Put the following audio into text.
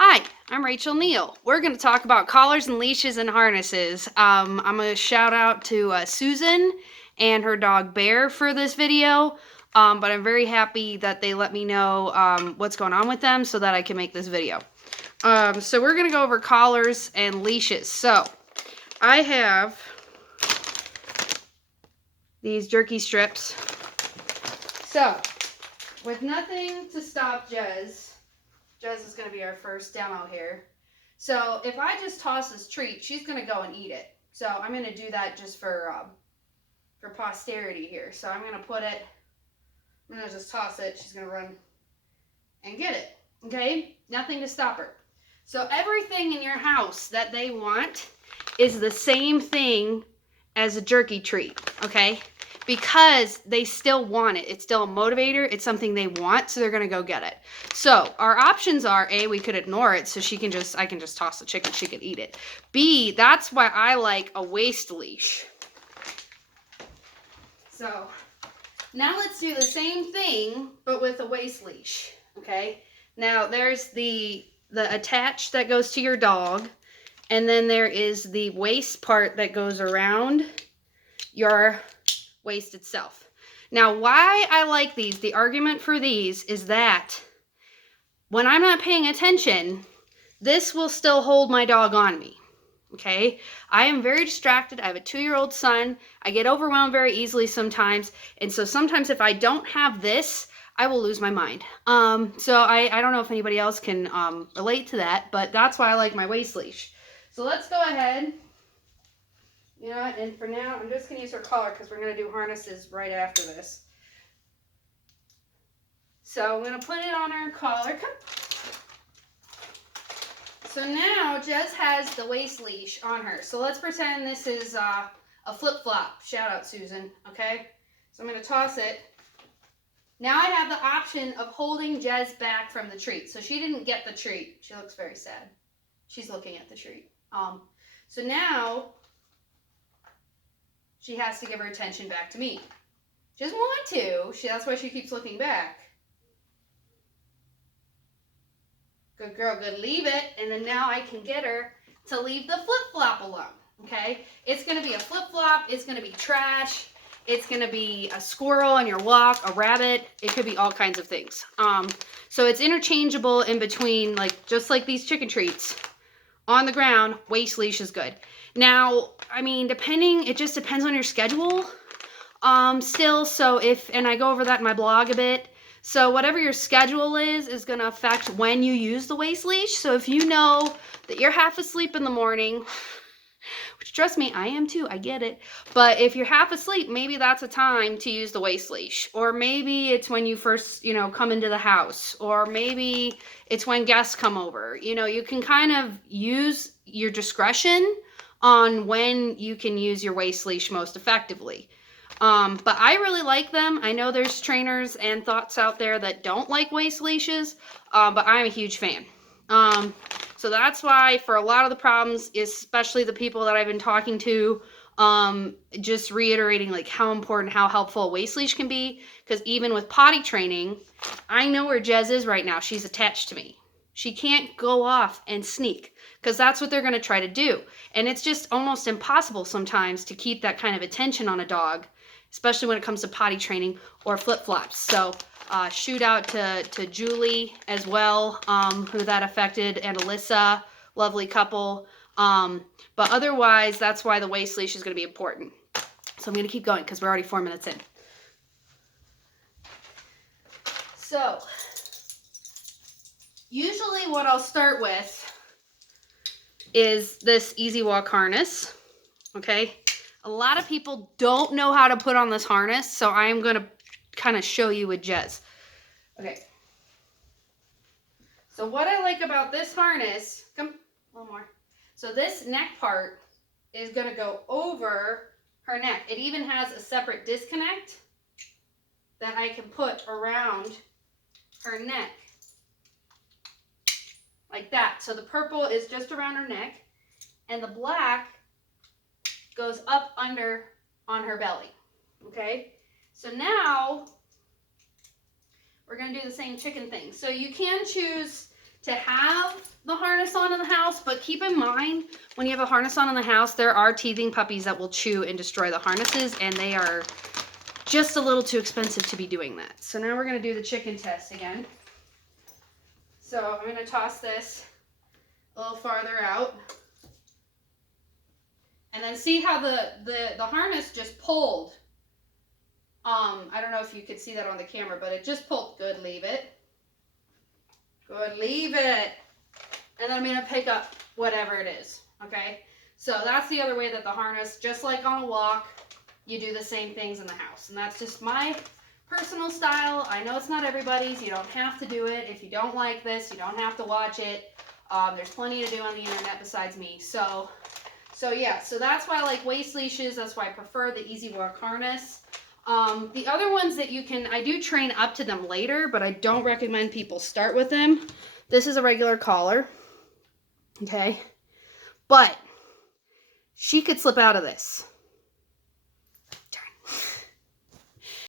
Hi, I'm Rachel Neal. We're going to talk about collars and leashes and harnesses. I'm going to shout out to Susan and her dog Bear for this video, but I'm very happy that they let me know what's going on with them so that I can make this video. So we're going to go over collars and leashes. So I have these jerky strips. So with nothing to stop Jez is going to be our first demo here. So if I just toss this treat, she's going to go and eat it. So I'm going to do that just for posterity here. So I'm going to put it, I'm going to just toss it. She's going to run and get it. Okay? Nothing to stop her. So everything in your house that they want is the same thing as a jerky treat. Okay? Because they still want it. It's still a motivator. It's something they want, so they're going to go get it. So our options are, A, we could ignore it, so I can just toss the chicken. She could eat it. B, that's why I like a waist leash. So now let's do the same thing, but with a waist leash. Okay? Now there's the attach that goes to your dog, and then there is the waist part that goes around your waist itself. Now, why I like these, the argument for these is that when I'm not paying attention, this will still hold my dog on me. Okay? I am very distracted. I have a 2-year-old son. I get overwhelmed very easily sometimes. And so sometimes if I don't have this, I will lose my mind. So I don't know if anybody else can relate to that, but that's why I like my waist leash. So let's go ahead. You know what, and for now, I'm just going to use her collar because we're going to do harnesses right after this. So I'm going to put it on her collar. Come. So now Jez has the waist leash on her. So let's pretend this is a flip-flop. Shout out, Susan. Okay? So I'm going to toss it. Now I have the option of holding Jez back from the treat. So she didn't get the treat. She looks very sad. She's looking at the treat. So now she has to give her attention back to me. She doesn't want to. That's why she keeps looking back. Good girl, good. Leave it. And then now I can get her to leave the flip-flop alone. Okay? It's going to be a flip-flop. It's going to be trash. It's going to be a squirrel on your walk, a rabbit. It could be all kinds of things. So it's interchangeable in between, like just like these chicken treats. On the ground, waist leash is good. Now, I mean, it just depends on your schedule still. So and I go over that in my blog a bit. So whatever your schedule is going to affect when you use the waist leash. So if you know that you're half asleep in the morning, which trust me, I am too, I get it. But if you're half asleep, maybe that's a time to use the waist leash. Or maybe it's when you first, come into the house. Or maybe it's when guests come over. You can kind of use your discretion on when you can use your waist leash most effectively. But I really like them. I know there's trainers and thoughts out there that don't like waist leashes, but I'm a huge fan. So that's why for a lot of the problems, especially the people that I've been talking to, just reiterating like how important, how helpful a waist leash can be. Because even with potty training, I know where Jez is right now. She's attached to me. She can't go off and sneak because that's what they're going to try to do. And it's just almost impossible sometimes to keep that kind of attention on a dog, especially when it comes to potty training or flip-flops. So shoot out to Julie as well, who that affected, and Alyssa, lovely couple. But otherwise, that's why the waist leash is going to be important. So I'm going to keep going because we're already 4 minutes in. So usually what I'll start with is this Easy Walk harness. Okay? A lot of people don't know how to put on this harness, so I am going to kind of show you with Jez. Okay. So what I like about this harness, come, one more. So this neck part is going to go over her neck. It even has a separate disconnect that I can put around her neck. Like that. So the purple is just around her neck, and the black goes up under on her belly. Okay? So now we're going to do the same chicken thing. So you can choose to have the house, but keep in mind when you have a harness on in the house, there are teething puppies that will chew and destroy the harnesses, and they are just a little too expensive to be doing that. So now we're going to do the chicken test again. So I'm going to toss this a little farther out. And then see how the harness just pulled. I don't know if you could see that on the camera, but it just pulled. Good, leave it. Good, leave it. And then I'm going to pick up whatever it is, okay? So that's the other way that the harness, just like on a walk, you do the same things in the house. And that's just my personal style. I know it's not everybody's. You don't have to do it. If you don't like this, you don't have to watch it. There's plenty to do on the internet besides me. So yeah, so that's why I like waist leashes. That's why I prefer the Easy Walk harness. The other ones that you can, I do train up to them later, but I don't recommend people start with them. This is a regular collar, okay? But she could slip out of this.